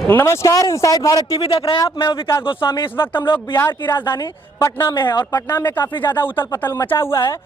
नमस्कार, inside Bharat TV देख रहे हैं आप। मैं हूं विकास गोस्वामी। इस वक्त हम लोग बिहार की राजधानी पटना में है और पटना में काफ़ी ज़्यादा उथल पुथल मचा हुआ है।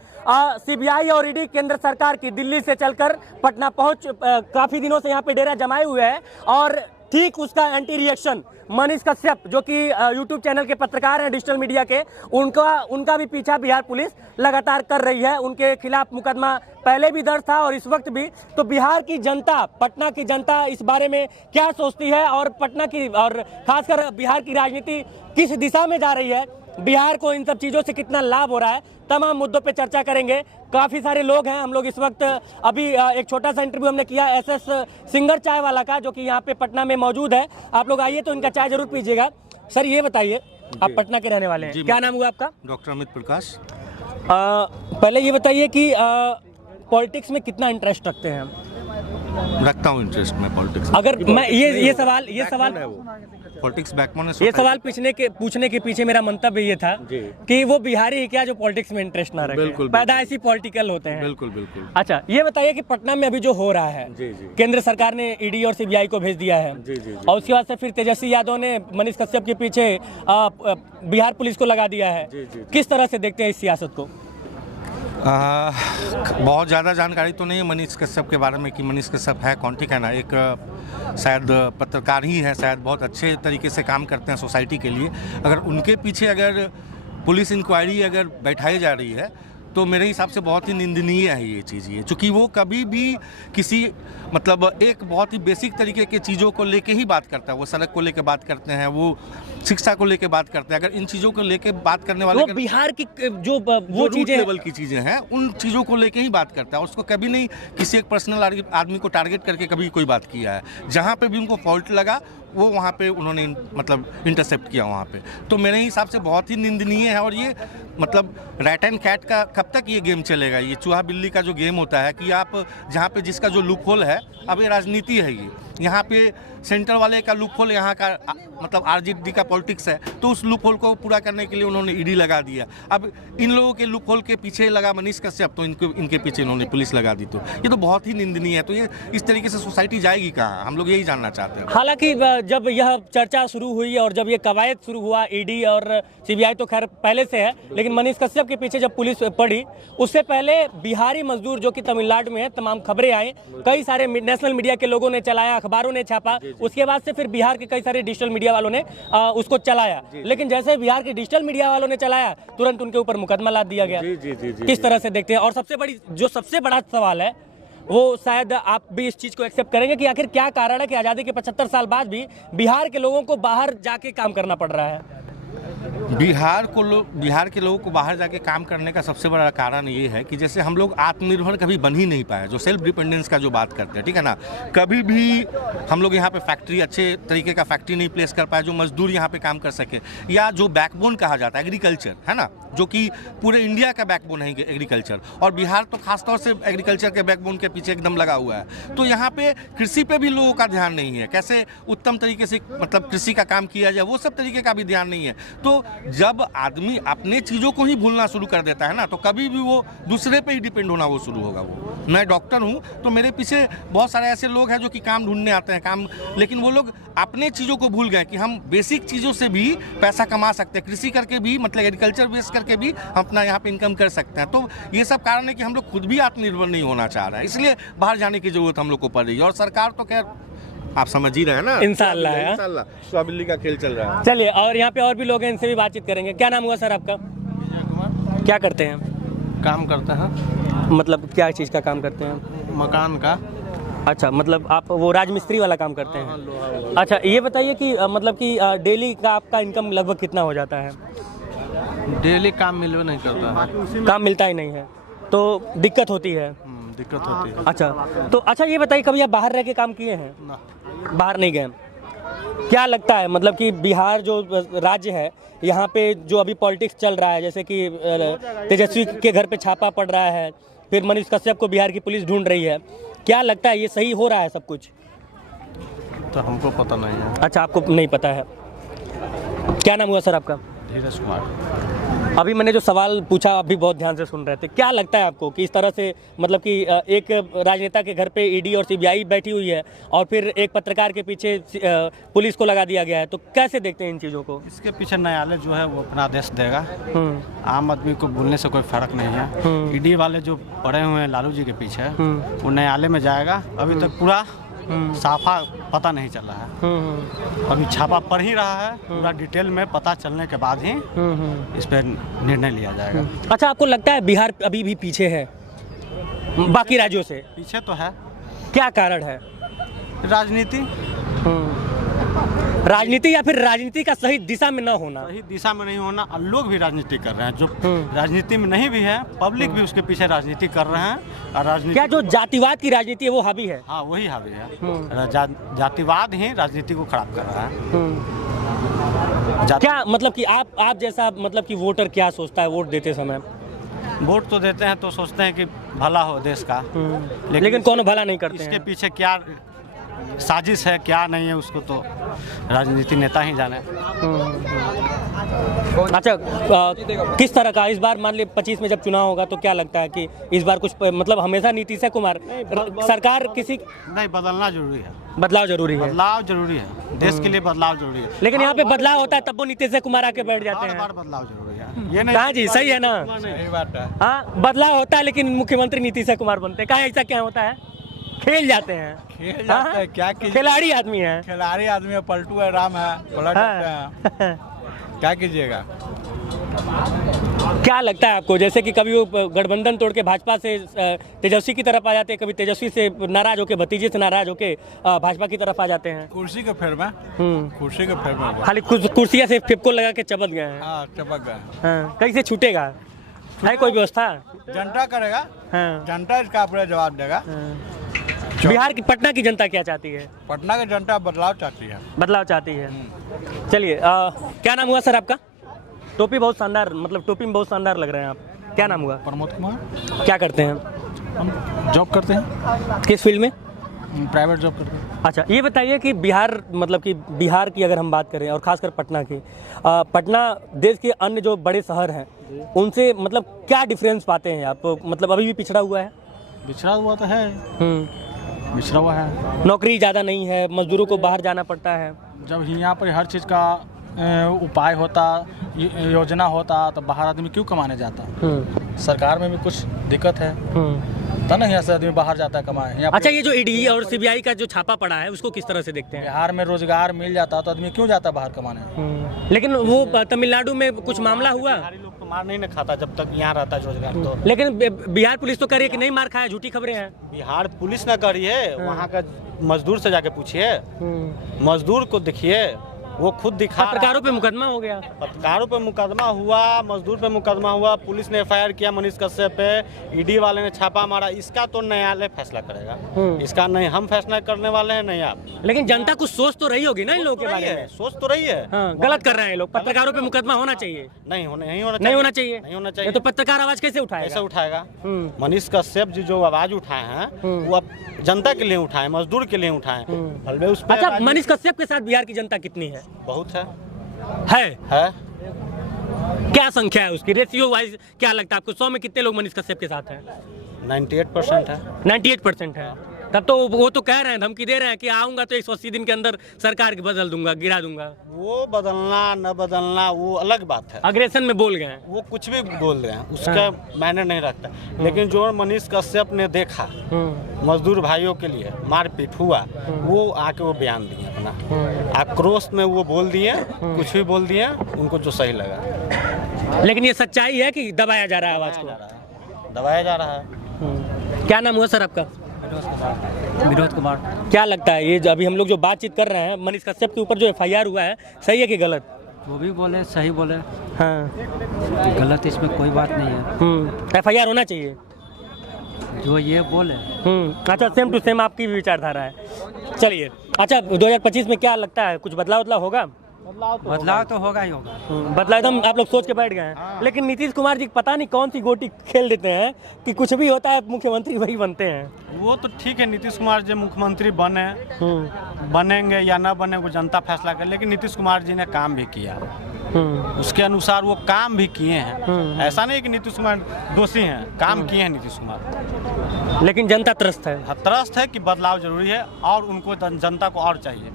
सीबीआई और ईडी केंद्र सरकार की दिल्ली से चलकर पटना पहुंच काफ़ी दिनों से यहाँ पे डेरा जमाए हुए है और ठीक उसका एंटी रिएक्शन मनीष कश्यप जो कि यूट्यूब चैनल के पत्रकार हैं डिजिटल मीडिया के, उनका भी पीछा बिहार पुलिस लगातार कर रही है। उनके खिलाफ मुकदमा पहले भी दर्ज था और इस वक्त भी। तो बिहार की जनता, पटना की जनता इस बारे में क्या सोचती है और पटना की और खासकर बिहार की राजनीति किस दिशा में जा रही है, बिहार को इन सब चीज़ों से कितना लाभ हो रहा है, तमाम मुद्दों पे चर्चा करेंगे। काफ़ी सारे लोग हैं। हम लोग इस वक्त अभी एक छोटा सा इंटरव्यू हमने किया एसएस सिंगर चाय वाला का, जो कि यहाँ पे पटना में मौजूद है। आप लोग आइए तो इनका चाय जरूर पीजिएगा। सर ये बताइए, आप पटना के रहने वाले हैं, क्या नाम हुआ आपका? डॉक्टर अमित प्रकाश। पहले ये बताइए कि पॉलिटिक्स में कितना इंटरेस्ट रखते हैं? रखता हूँ इंटरेस्ट में पॉलिटिक्स। अगर मैं ये सवाल पॉलिटिक्स बैकबोन है। ये सवाल पूछने के पीछे मेरा मंतव्य ये था कि वो बिहारी ही क्या जो पॉलिटिक्स में इंटरेस्ट ना रखे, पैदाइशी पॉलिटिकल होते हैं। बिल्कुल बिल्कुल। अच्छा, ये बताइए कि पटना में अभी जो हो रहा है, केंद्र सरकार ने ईडी और सीबीआई को भेज दिया है और उसके बाद से फिर तेजस्वी यादव ने मनीष कश्यप के पीछे बिहार पुलिस को लगा दिया है। किस तरह से देखते हैं इस सियासत को? बहुत ज़्यादा जानकारी तो नहीं है मनीष कश्यप के बारे में कि मनीष कश्यप है कौन, ठीक है ना। एक शायद पत्रकार ही है, शायद बहुत अच्छे तरीके से काम करते हैं सोसाइटी के लिए। अगर उनके पीछे अगर पुलिस इंक्वायरी अगर बैठाई जा रही है तो मेरे हिसाब से बहुत ही निंदनीय है ये चीज़। ये चूँकि वो कभी भी किसी मतलब एक बहुत ही बेसिक तरीके के चीज़ों को लेके ही बात करता है। वो सड़क को लेके बात करते हैं, वो शिक्षा को लेके बात करते हैं। अगर इन चीज़ों को लेके बात करने वाले बिहार की जो वो चीज़ें लेवल की चीज़ें हैं, उन चीज़ों को लेके ही बात करता है। उसको कभी नहीं किसी एक पर्सनल आदमी को टारगेट करके कभी कोई बात किया है। जहाँ पे भी उनको फॉल्ट लगा वो वहाँ पे उन्होंने मतलब इंटरसेप्ट किया वहाँ पे। तो मेरे हिसाब से बहुत ही निंदनीय है। और ये मतलब रैट एंड कैट का कब तक ये गेम चलेगा? ये चूहा बिल्ली का जो गेम होता है कि आप जहाँ पे जिसका जो लूप होल है, अब ये राजनीति है, ये यहाँ पे सेंटर वाले का लूप होल, यहाँ का मतलब आरजेडी का पॉलिटिक्स है, तो उस लूप होल को पूरा करने के लिए उन्होंने ईडी लगा दिया। अब इन लोगों के लूप होल के पीछे लगा मनीष कश्यप, तो इनके पीछे इन्होंने पुलिस लगा दी। तो ये तो बहुत ही निंदनीय है। तो ये इस तरीके से सोसाइटी जाएगी कहाँ? हम लोग यही जानना चाहते हैं। हालांकि जब यह चर्चा शुरू हुई और जब ये कवायद शुरू हुआ, ईडी और सीबीआई तो खैर पहले से है, लेकिन मनीष कश्यप के पीछे जब पुलिस पड़ी, उससे पहले बिहारी मजदूर जो कि तमिलनाडु में है, तमाम खबरें आई, कई सारे नेशनल मीडिया के लोगों ने चलाया, अखबारों ने छापा। उसके बाद से फिर बिहार के कई सारे डिजिटल मीडिया वालों ने उसको चलाया। लेकिन जैसे बिहार के डिजिटल मीडिया वालों ने चलाया, तुरंत उनके ऊपर मुकदमा लाद दिया गया। किस तरह से देखते हैं? और सबसे बड़ा सवाल है, वो शायद आप भी इस चीज़ को एक्सेप्ट करेंगे कि आखिर क्या कारण है कि आज़ादी के 75 साल बाद भी बिहार के लोगों को बाहर जाके काम करना पड़ रहा है? बिहार के लोगों को बाहर जाके काम करने का सबसे बड़ा कारण ये है कि जैसे हम लोग आत्मनिर्भर कभी बन ही नहीं पाए। जो सेल्फ डिपेंडेंस का जो बात करते हैं, ठीक है ना, कभी भी हम लोग यहाँ पे फैक्ट्री, अच्छे तरीके का फैक्ट्री नहीं प्लेस कर पाए जो मजदूर यहाँ पे काम कर सके। या जो बैकबोन कहा जाता है एग्रीकल्चर, है ना, जो कि पूरे इंडिया का बैकबोन है एग्रीकल्चर, और बिहार तो खासतौर से एग्रीकल्चर के बैकबोन के पीछे एकदम लगा हुआ है। तो यहाँ पे कृषि पे भी लोगों का ध्यान नहीं है, कैसे उत्तम तरीके से मतलब कृषि का काम किया जाए, वो सब तरीके का भी ध्यान नहीं है। तो जब आदमी अपने चीज़ों को ही भूलना शुरू कर देता है ना, तो कभी भी वो दूसरे पे ही डिपेंड होना वो शुरू होगा। वो मैं डॉक्टर हूँ तो मेरे पीछे बहुत सारे ऐसे लोग हैं जो कि काम ढूंढने आते हैं काम, लेकिन वो लोग अपने चीज़ों को भूल गए कि हम बेसिक चीज़ों से भी पैसा कमा सकते हैं, कृषि करके भी, मतलब एग्रीकल्चर बेस करके भी अपना यहाँ पे इनकम कर सकते हैं। तो ये सब कारण है कि हम लोग खुद भी आत्मनिर्भर नहीं होना चाह रहे हैं, इसलिए बाहर जाने की जरूरत हम लोग को पड़ रही है। और सरकार तो खैर आप समझ ही रहे हैं ना, इंशाल्लाह बिल्ली का खेल चल रहा है। चलिए, और यहाँ पे और भी लोग हैं, इनसे भी बातचीत करेंगे। क्या नाम हुआ सर आपका? क्या करते हैं? काम करते हैं। मतलब क्या चीज़ का काम करते हैं? मकान का। अच्छा, मतलब आप वो राजमिस्त्री वाला काम करते हैं? अच्छा, ये बताइए कि मतलब कि डेली का आपका इनकम लगभग कितना हो जाता है? डेली काम मिलवे नहीं करता है। काम मिलता ही नहीं है तो दिक्कत होती है? दिक्कत होती है। अच्छा, ये बताइए कभी आप बाहर रह के काम किए हैं? ना, बाहर नहीं गए। क्या लगता है मतलब कि बिहार जो राज्य है, यहाँ पे जो अभी पॉलिटिक्स चल रहा है, जैसे कि तेजस्वी के घर पे छापा पड़ रहा है, फिर मनीष कश्यप को बिहार की पुलिस ढूंढ रही है, क्या लगता है ये सही हो रहा है सब कुछ? तो हमको पता नहीं है। अच्छा, आपको नहीं पता है। क्या नाम हुआ सर आपका? धीरज कुमार। अभी मैंने जो सवाल पूछा आप भी बहुत ध्यान से सुन रहे थे, क्या लगता है आपको कि इस तरह से मतलब कि एक राजनेता के घर पे ईडी और सीबीआई बैठी हुई है और फिर एक पत्रकार के पीछे पुलिस को लगा दिया गया है, तो कैसे देखते हैं इन चीज़ों को? इसके पीछे न्यायालय जो है वो अपना आदेश देगा। आम आदमी को बोलने से कोई फर्क नहीं है। ईडी वाले जो पड़े हुए हैं लालू जी के पीछे, वो न्यायालय में जाएगा। अभी तक पूरा साफा पता नहीं चल रहा है। अभी छापा पड़ ही रहा है, पूरा डिटेल में पता चलने के बाद ही इस पर निर्णय लिया जाएगा। अच्छा, आपको लगता है बिहार अभी भी पीछे है बाकी राज्यों से? पीछे तो है। क्या कारण है? राजनीति राजनीति या फिर राजनीति का सही दिशा में न होना? सही दिशा में नहीं होना। और लोग भी राजनीति कर रहे हैं, जो राजनीति में नहीं भी है, पब्लिक भी उसके पीछे राजनीति कर रहे हैं। और राजनीति क्या जो जातिवाद की राजनीति है वो हावी है? हाँ, वही हावी है। जातिवाद ही राजनीति को खराब कर रहा है। क्या मतलब कि आप जैसा मतलब कि वोटर क्या सोचता है वोट देते समय? वोट तो देते हैं तो सोचते हैं कि भला हो देश का, लेकिन कौन भला नहीं करते इसके हैं। पीछे क्या साजिश है क्या नहीं है उसको तो राजनीति नेता ही जाने। अच्छा, किस तरह का इस बार मान ली 25 में जब चुनाव होगा तो क्या लगता है कि इस बार कुछ मतलब हमेशा नीतीश कुमार सरकार किसी नहीं, बदलना जरूरी है। बदलाव जरूरी है। बदलाव जरूरी है, देश के लिए बदलाव जरूरी है। लेकिन यहाँ पे बदलाव होता है तब वो नीतीश कुमार आके बैठ जाते हैं। बार बदलाव जरूरी है। ये नहीं कहाँ जी, सही है ना? सही बात है। हाँ, बदलाव होता है लेकिन मुख्यमंत्री नीतीश कुमार बनते हैं। कहाँ ऐसा क्या होता है? खेल जाते हैं। खेल जाते हैं, क्या कीजिए? खिलाड़ी आदमी है। खिलाड़ी आदमी है, पलटू है, राम है, पलट जाते हैं। क्या कीजिएगा? क्या लगता है आपको, जैसे कि कभी वो गठबंधन तोड़ के भाजपा से तेजस्वी की तरफ आ जाते हैं, कभी तेजस्वी से नाराज होके भतीजे से नाराज होके भाजपा की तरफ आ जाते हैं? कुर्सी के फेर में कुर्सी के फेर में खाली कुर्सियाँ से फिपको लगा के चबक गए हैं। हाँ, चपक गए। हाँ, कैसे छूटेगा? है कोई व्यवस्था? जनता करेगा। हाँ। जनता इसका अपना जवाब देगा। बिहार की पटना की जनता क्या चाहती है? पटना की जनता बदलाव चाहती है। बदलाव चाहती है। चलिए, क्या नाम हुआ सर आपका? टोपी बहुत शानदार, मतलब टोपी में बहुत शानदार लग रहे हैं आप। क्या नाम हुआ? प्रमोद कुमार। क्या करते हैं? हम जॉब करते हैं। किस फील्ड में? प्राइवेट जॉब करते हैं। अच्छा, ये बताइए कि बिहार मतलब कि बिहार की अगर हम बात करें और खासकर पटना की, पटना देश के अन्य जो बड़े शहर हैं उनसे मतलब क्या डिफरेंस पाते हैं आप? मतलब अभी भी पिछड़ा हुआ है? बिछड़ा हुआ तो है, बिछड़ा हुआ है। नौकरी ज़्यादा नहीं है, मजदूरों को बाहर जाना पड़ता है। जब यहाँ पर हर चीज़ का उपाय होता, योजना होता, तो बाहर आदमी क्यों कमाने जाता? सरकार में भी कुछ दिक्कत है, तो ना यहाँ से आदमी बाहर जाता है कमाए। अच्छा, ये जो ईडी और सीबीआई का जो छापा पड़ा है उसको किस तरह से देखते हैं? बिहार में रोजगार मिल जाता तो आदमी क्यों जाता बाहर कमाने? लेकिन वो तमिलनाडु में कुछ मामला हुआ। लोग तो मार नहीं ना खाता जब तक यहाँ रहता है रोजगार। तो लेकिन बिहार पुलिस तो कह रही है कि नहीं मार खाया, झूठी खबरें हैं। बिहार पुलिस ना करी है, वहाँ का मजदूर से जाके पूछिए, मजदूर को देखिए, वो खुद दिखा। पत्रकारों पे मुकदमा हो गया। पत्रकारों पे मुकदमा हुआ, मजदूर पे मुकदमा हुआ, पुलिस ने एफआईआर किया मनीष कश्यप पे, ईडी वाले ने छापा मारा। इसका तो न्यायालय फैसला करेगा, इसका नहीं हम फैसला करने वाले हैं, नहीं आप। लेकिन जनता कुछ सोच तो रही होगी ना इन लोगों के बारे में? सोच तो रही है। हाँ, गलत कर रहे हैं लोग। पत्रकारों पे मुकदमा होना चाहिए। नहीं होना चाहिए। नहीं होना चाहिए। तो पत्रकार आवाज कैसे उठाएगा? कैसे उठाएगा? मनीष कश्यप जी जो आवाज उठाए हैं वो अब जनता के लिए उठाए, मजदूर के लिए उठाए। अच्छा, मनीष कश्यप के साथ बिहार की जनता कितनी है? बहुत है। क्या संख्या है उसकी? रेशियो वाइज क्या लगता है आपको? 100 में कितने लोग मनीष कश्यप के साथ हैं? 98% है। 98% है। तब तो वो तो कह रहे हैं, धमकी दे रहे हैं कि आऊंगा तो 180 दिन के अंदर सरकार बदल दूंगा, गिरा दूंगा। वो बदलना न बदलना वो अलग बात है। अग्रेशन में बोल गए हैं, वो कुछ भी बोल रहे हैं, उसका मायने नहीं रखता। लेकिन जो मनीष कश्यप ने देखा मजदूर भाइयों के लिए मारपीट हुआ, वो आके वो बयान दिए, अपना आक्रोश में वो बोल दिए, कुछ भी बोल दिए उनको जो सही लगा। लेकिन ये सच्चाई है कि दबाया जा रहा है आवाज को? दबाया जा रहा है। क्या नाम हुआ सर आपका? विनोद कुमार। क्या लगता है ये अभी हम लोग जो बातचीत कर रहे हैं मनीष कश्यप के ऊपर जो एफआईआर हुआ है, सही है कि गलत? वो भी बोले सही बोले। हाँ, गलत इसमें कोई बात नहीं है। एफआईआर होना चाहिए जो ये बोले। अच्छा, सेम टू सेम आपकी भी विचारधारा है। चलिए, अच्छा 2025 में क्या लगता है कुछ बदलाव होगा? बदलाव तो होगा ही होगा। बदलाव एकदम आप लोग सोच के बैठ गए हैं। लेकिन नीतीश कुमार जी पता नहीं कौन सी गोटी खेल देते हैं कि कुछ भी होता है मुख्यमंत्री वही बनते हैं। वो तो ठीक है, नीतीश कुमार जी मुख्यमंत्री बनेंगे या ना बने वो जनता फैसला करे, लेकिन नीतीश कुमार जी ने काम भी किया। उसके अनुसार वो काम भी किए हैं। ऐसा नहीं कि नीतीश कुमार दोषी हैं, काम किए हैं नीतीश कुमार, लेकिन जनता त्रस्त है। त्रस्त है कि बदलाव जरूरी है और उनको जनता को और चाहिए।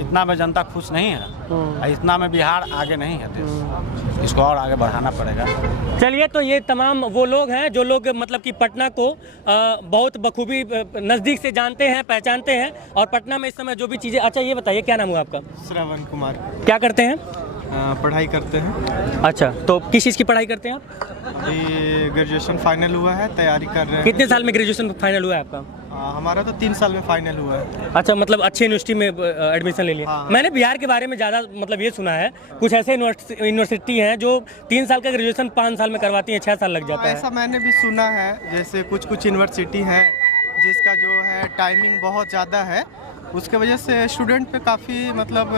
इतना में जनता खुश नहीं है और इतना में बिहार आगे नहीं है देश, इसको और आगे बढ़ाना पड़ेगा। चलिए, तो ये तमाम वो लोग हैं जो लोग मतलब कि पटना को बहुत बखूबी नज़दीक से जानते हैं, पहचानते हैं, और पटना में इस समय जो भी चीज़ें। अच्छा, ये बताइए क्या नाम हुआ आपका? श्रवण कुमार। क्या करते हैं? पढ़ाई करते हैं। अच्छा, तो किस चीज़ की पढ़ाई करते हैं आप? अभी ग्रेजुएशन फाइनल हुआ है, तैयारी कर रहे हैं। कितने साल में ग्रेजुएशन फाइनल हुआ है आपका? हमारा तो 3 साल में फाइनल हुआ है। अच्छा, मतलब अच्छी यूनिवर्सिटी में एडमिशन ले लिया। हाँ। मैंने बिहार के बारे में ज़्यादा मतलब ये सुना है, कुछ ऐसे यूनिवर्सिटी हैं जो 3 साल का ग्रेजुएशन 5 साल में करवाती हैं, 6 साल लग जाता है। ऐसा मैंने भी सुना है। जैसे कुछ यूनिवर्सिटी हैं जिसका जो है टाइमिंग बहुत ज़्यादा है, उसके वजह से स्टूडेंट पे काफ़ी मतलब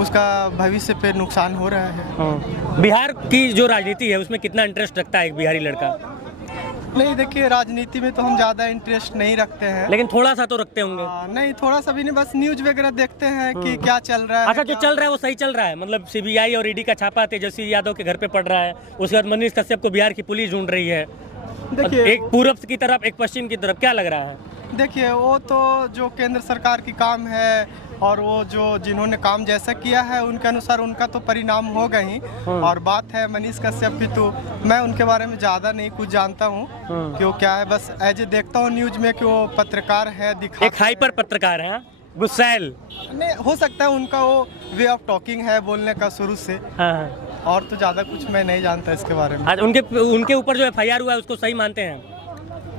उसका भविष्य पे नुकसान हो रहा है। बिहार की जो राजनीति है उसमें कितना इंटरेस्ट रखता है एक बिहारी लड़का? नहीं, देखिए, राजनीति में तो हम ज़्यादा इंटरेस्ट नहीं रखते हैं, लेकिन थोड़ा सा तो रखते होंगे। नहीं, थोड़ा सा भी नहीं, बस न्यूज़ वगैरह देखते हैं कि क्या चल रहा है। अच्छा, जो चल रहा है वो सही चल रहा है? मतलब सीबीआई और ईडी का छापा तेजस्वी यादव के घर पे पड़ रहा है, उसके बाद मनीष कश्यप को बिहार की पुलिस ढूंढ रही है, देखिए, एक पूरब की तरफ एक पश्चिम की तरफ, क्या लग रहा है? देखिए, वो तो जो केंद्र सरकार की काम है और वो जो जिन्होंने काम जैसा किया है उनके अनुसार उनका तो परिणाम होगा ही। और बात है मनीष कश्यप की, तो मैं उनके बारे में ज़्यादा नहीं कुछ जानता हूँ कि वो क्या है, बस एज ए देखता हूँ न्यूज़ में कि वो पत्रकार है, दिखा एक हाइपर पत्रकार है, गुस्सैल। नहीं, हो सकता है उनका वो वे ऑफ टॉकिंग है बोलने का शुरू से, और तो ज़्यादा कुछ मैं नहीं जानता इसके बारे में। आज उनके ऊपर जो FIR हुआ है उसको सही मानते हैं?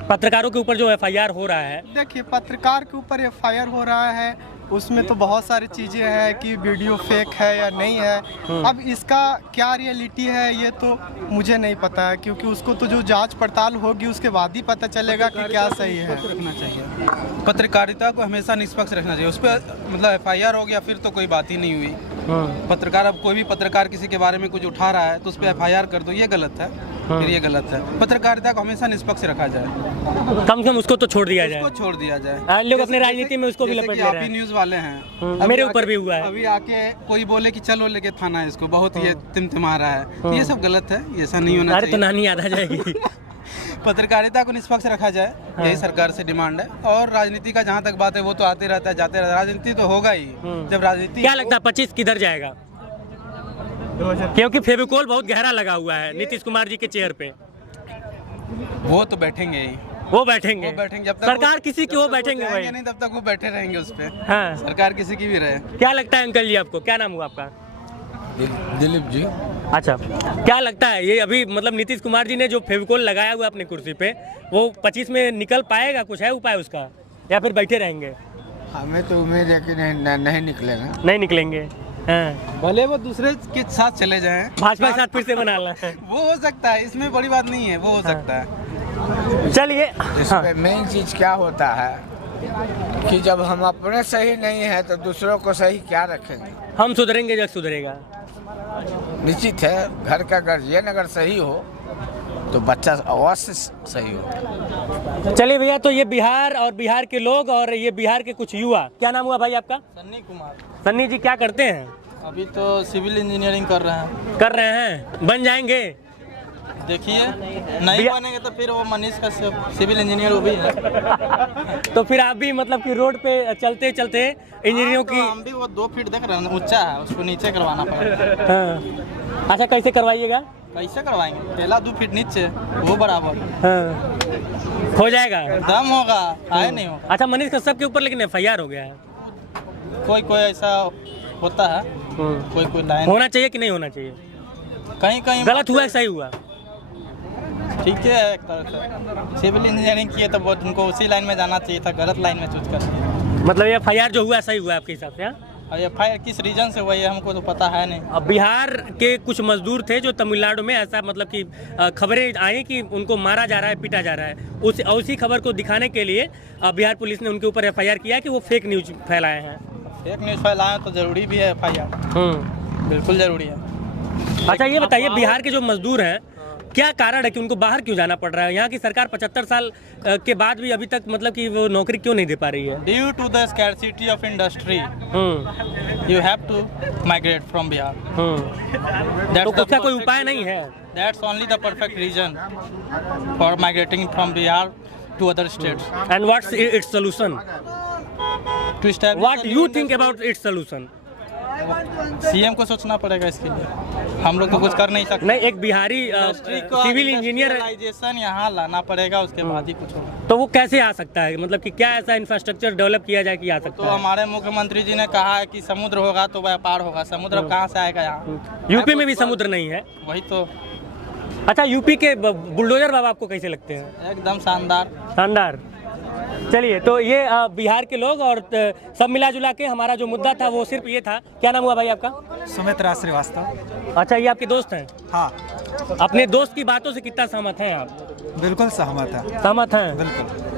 पत्रकारों के ऊपर जो FIR हो रहा है, देखिए, पत्रकार के ऊपर FIR हो रहा है, उसमें तो बहुत सारी चीज़ें हैं कि वीडियो फेक है या नहीं है। अब इसका क्या रियलिटी है ये तो मुझे नहीं पता है, क्योंकि उसको तो जो जांच पड़ताल होगी उसके बाद ही पता चलेगा कि क्या सही है। रखना चाहिए, पत्रकारिता को हमेशा निष्पक्ष रखना चाहिए। उस पर मतलब FIR हो गया फिर तो कोई बात ही नहीं हुई। पत्रकार, अब कोई भी पत्रकार किसी के बारे में कुछ उठा रहा है तो उस पर FIR कर दो, ये गलत है, फिर ये गलत है। पत्रकारिता को हमेशा निष्पक्ष रखा जाए, कम से कम उसको तो छोड़ दिया जाए। उसको छोड़ दिया जाए। आज लोग अपने राजनीति में उसको भी लपेट ले आप रहे ही हैं। न्यूज़ वाले हैं, मेरे ऊपर भी हुआ है। अभी आके कोई बोले कि चलो लेके थाना, इसको बहुत ये तिमतिमा रहा है, तो ये सब गलत है, ये ऐसा नहीं होना अरे तो चाहिए। नानी याद आ जाएगी। पत्रकारिता को निष्पक्ष रखा जाए, यही सरकार से डिमांड है। और राजनीति का जहाँ तक बात है वो तो आते रहता है, जाते रहता है, राजनीति तो होगा ही। जब राजनीति, क्या लगता है 25 किधर जाएगा? क्योंकि फेविकोल बहुत गहरा लगा हुआ है नीतीश कुमार जी के चेयर पे। वो तो बैठेंगे ही, वो बैठेंगे जब तक सरकार किसी की, वो बैठेंगे भाई। नहीं, तब तक वो बैठे रहेंगे उस पे। हाँ, सरकार किसी की भी रहे। क्या लगता है अंकल जी आपको? क्या नाम हुआ आपका? दिलीप जी। अच्छा, क्या लगता है ये अभी मतलब नीतीश कुमार जी ने जो फेविकोल लगाया हुआ है अपनी कुर्सी पे, वो 25 में निकल पाएगा? कुछ है उपाय उसका, या फिर बैठे रहेंगे? हमें तो उम्मीद है कि नहीं निकलेगा। नहीं निकलेंगे। हाँ। भले वो दूसरे के साथ चले जाएं, भाजपा के साथ फिर से बना ला। वो हो सकता है, इसमें बड़ी बात नहीं है, वो हो सकता है। चलिए, इसमें मेन चीज क्या होता है कि जब हम अपने सही नहीं है तो दूसरों को सही क्या रखेंगे। हम सुधरेंगे जग सुधरेगा। निश्चित है, घर का गार्जियन अगर सही हो तो बच्चा अवश्य सही हो। चलिए भैया, तो ये बिहार और बिहार के लोग और ये बिहार के कुछ युवा, क्या नाम हुआ भाई आपका? सन्नी कुमार। सन्नी जी, क्या करते हैं? अभी तो सिविल इंजीनियरिंग कर रहे हैं। कर रहे हैं, बन जाएंगे? देखिए, नहीं बनेंगे तो फिर वो मनीष का सिविल इंजीनियर वो भी है। तो फिर आप भी मतलब कि रोड पे चलते चलते इंजीनियरों की, हम भी वो 2 फीट देख रहे हैं, ऊंचा है, उसको नीचे करवाना पड़ेगा। हाँ। अच्छा, कैसे करवाइएगा? कैसे करवाएंगे? पहला 2 फीट नीचे, वो बराबर। हाँ। हो जाएगा, दम होगा, आए नहीं हो। अच्छा, मनीष कश्यप के ऊपर लेकिन FIR हो गया है। कोई ऐसा होता है, कोई लाइन होना चाहिए कि नहीं होना चाहिए? कहीं गलत हुआ है, सही हुआ? ठीक है, एक तरह से सिविल इंजीनियरिंग किए तो बहुत उनको उसी लाइन में जाना चाहिए था, गलत लाइन में चूज कर। मतलब ये FIR जो हुआ सही हुआ आपके हिसाब से? हाँ? और FIR किस रीजन से हुआ ये हमको तो पता है नहीं। अब बिहार के कुछ मजदूर थे जो तमिलनाडु में, ऐसा मतलब कि खबरें आई कि उनको मारा जा रहा है, पीटा जा रहा है। उसी खबर को दिखाने के लिए बिहार पुलिस ने उनके ऊपर FIR किया कि वो फेक न्यूज फैलाए हैं। फेक न्यूज फैलाए तो जरूरी भी है FIR, बिल्कुल जरूरी है। अच्छा, ये बताइए, बिहार के जो मजदूर हैं, क्या कारण है कि उनको बाहर क्यों जाना पड़ रहा है? यहाँ की सरकार 75 साल के बाद भी अभी तक मतलब कि वो नौकरी क्यों नहीं दे पा रही है? Due to the scarcity of industry. You have to migrate from Bihar. तो उसका कोई उपाय नहीं है? That's only the perfect reason for migrating from Bihar to other states. And what's its solution? To establish What you think about its solution? CM को सोचना पड़ेगा इसके लिए, हम लोग तो कुछ कर नहीं सकते। नहीं, एक बिहारी सिविल इंजीनियर इंडस्ट्रियलाइजेशन यहाँ लाना पड़ेगा, उसके बाद ही कुछ होगा। तो वो कैसे आ सकता है? मतलब कि क्या ऐसा इंफ्रास्ट्रक्चर डेवलप किया जाए कि आ सकता तो है? हमारे मुख्यमंत्री जी ने कहा है कि समुद्र होगा तो व्यापार होगा। समुद्र अब कहाँ से आएगा यहाँ? यूपी में भी समुद्र नहीं है। वही तो। अच्छा, यूपी के बुलडोजर बाबा आपको कैसे लगते हैं? एकदम शानदार। शानदार। चलिए, तो ये बिहार के लोग और सब मिला जुला के हमारा जो मुद्दा था वो सिर्फ ये था। क्या नाम हुआ भाई आपका? सुमित्रा श्रीवास्तव। अच्छा, ये आपके दोस्त हैं? हाँ, अपने दोस्त की बातों से कितना सहमत हैं आप? बिल्कुल सहमत है। सहमत हैं? बिल्कुल।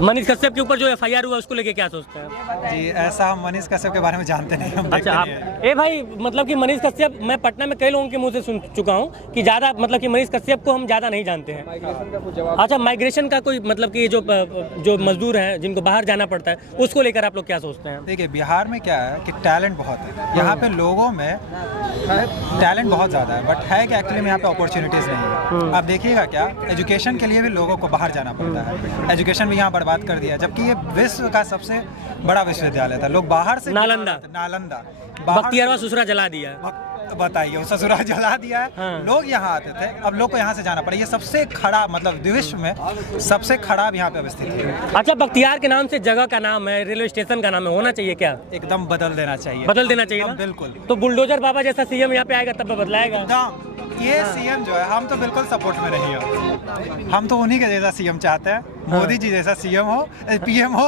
मनीष कश्यप के ऊपर जो FIR हुआ उसको लेके क्या सोचते हैं? जी, ऐसा हम मनीष कश्यप के बारे में जानते नहीं, हम अच्छा, आप भाई, मतलब कि मनीष कश्यप, मैं पटना में कई लोगों के मुंह से सुन चुका हूँ कि ज़्यादा, मतलब कि मनीष कश्यप को हम ज़्यादा नहीं जानते हैं। अच्छा, माइग्रेशन का कोई, मतलब कि जो मजदूर हैं जिनको बाहर जाना पड़ता है, उसको लेकर आप लोग क्या सोचते हैं? देखिए, बिहार में क्या है कि टैलेंट बहुत है, यहाँ पे लोगों में टैलेंट बहुत ज़्यादा है, बट है कि एक्चुअली में यहाँ पे अपॉर्चुनिटीज़ नहीं है। आप देखिएगा क्या, एजुकेशन के लिए भी लोगों को बाहर जाना पड़ता है, एजुकेशन भी यहाँ बर्बाद कर दिया, जबकि ये विश्व का सबसे बड़ा विश्वविद्यालय था। लोग बाहर से नालंदा बख्तियारवा ससुरा जला दिया। बताइए, वो ससुरा जला दिया है। हाँ। लोग यहाँ आते थे, अब लोग को यहाँ से जाना पड़ा। ये सबसे खड़ा, मतलब विश्व में सबसे खराब यहाँ पे अवस्थित है। अच्छा, बख्तियार के नाम से जगह का नाम है, रेलवे स्टेशन का नाम है, होना चाहिए क्या? एकदम बदल देना चाहिए। बदल देना चाहिए ना? बिल्कुल। तो बुलडोजर बाबा जैसा CM यहाँ पे आएगा तब बदलाएगा। ये CM जो है, हम तो बिल्कुल सपोर्ट में नहीं है। हम तो उन्हीं के जैसा CM चाहते हैं। मोदी जी जैसा CM हो, PM हो,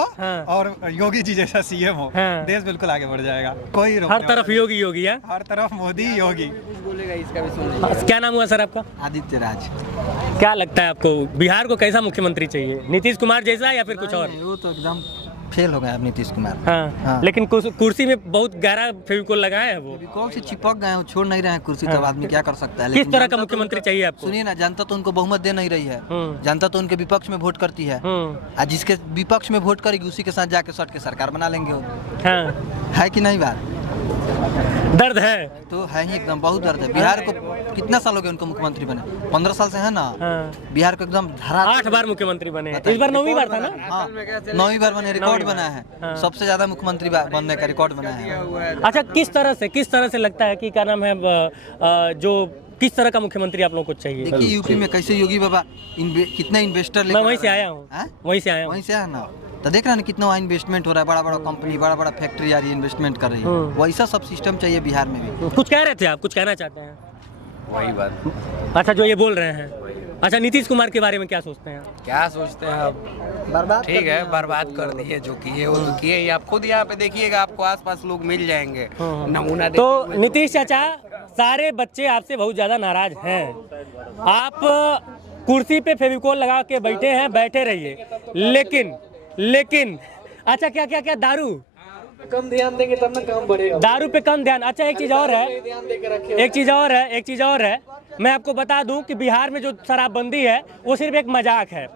और योगी जी जैसा CM हो, देश बिल्कुल आगे बढ़ जाएगा। कोई हर तरफ योगी योगी है, हर तरफ मोदी योगी। क्या नाम हुआ सर आपका? आदित्य राज। क्या लगता है आपको, बिहार को कैसा मुख्यमंत्री चाहिए? नीतीश कुमार जैसा या फिर कुछ और? वो तो एकदम फेल हो गया नीतीश कुमार। हाँ। लेकिन कुर्सी में बहुत गहरा फेविकोल लगाए हैं वो। फेविकोल से चिपक गए हैं, छोड़ नहीं रहे हैं कुर्सी। तो आदमी क्या कर सकता है? किस तरह का मुख्यमंत्री चाहिए आपको? सुनिए ना, जनता तो उनको बहुमत दे नहीं रही है, जनता तो उनके विपक्ष में वोट करती है। और जिसके विपक्ष में वोट करेगी उसी के साथ जाके सट के सरकार बना लेंगे वो। है कि नहीं? बात दर्द है तो है ही, एकदम बहुत दर्द है। बिहार को कितना साल हो गया उनको मुख्यमंत्री बने? 15 साल से है ना। बिहार को एकदम धरा। 8 बार मुख्यमंत्री बने, इस बार 9वीं बार था ना? हाँ, 9वीं बार बने, रिकॉर्ड बना है। सबसे ज्यादा मुख्यमंत्री बनने का रिकॉर्ड बना है। अच्छा, किस तरह से लगता है कि क्या नाम है, जो किस तरह का मुख्यमंत्री आप लोगों को चाहिए? देखिए, यूपी में कैसे योगी बाबा कितने इन्वेस्टर मैं वहीं से आया हूँ। वहीं से आया ना, तो देख रहे हैं कितना वहाँ इन्वेस्टमेंट हो रहा है। बड़ा बड़ा कंपनी, बड़ा बड़ा फैक्ट्री आ रही है, इन्वेस्टमेंट कर रही है। वैसा सब सिस्टम चाहिए बिहार में भी। कुछ कह रहे थे आप, कुछ कहना चाहते हैं? वही बात। अच्छा, जो ये बोल रहे हैं। अच्छा, नीतीश कुमार के बारे में क्या सोचते हैं? क्या सोचते हैं अब? बर्बाद, ठीक है, बर्बाद कर दिए, जो किए वो तो किए ही। आप खुद यहाँ पे देखिएगा, आपको आसपास लोग मिल जाएंगे, नमूना। तो नीतीश चाचा, सारे बच्चे आपसे बहुत ज्यादा नाराज हैं। आप कुर्सी पे फेविकोल लगा के बैठे हैं, बैठे रहिए। लेकिन अच्छा, क्या दारू कम ध्यान देंगे तब ना काम बढ़ेगा। दारू पे कम ध्यान। अच्छा, एक चीज और है, मैं आपको बता दूं कि बिहार में जो शराबबंदी है वो सिर्फ एक मजाक है।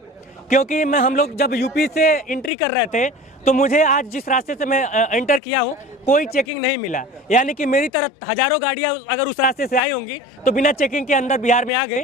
क्योंकि हम लोग जब यूपी से एंट्री कर रहे थे तो मुझे आज जिस रास्ते से मैं एंटर किया हूँ कोई चेकिंग नहीं मिला। यानी कि मेरी तरह हजारों गाड़ियाँ अगर उस रास्ते से आई होंगी तो बिना चेकिंग के अंदर बिहार में आ गई।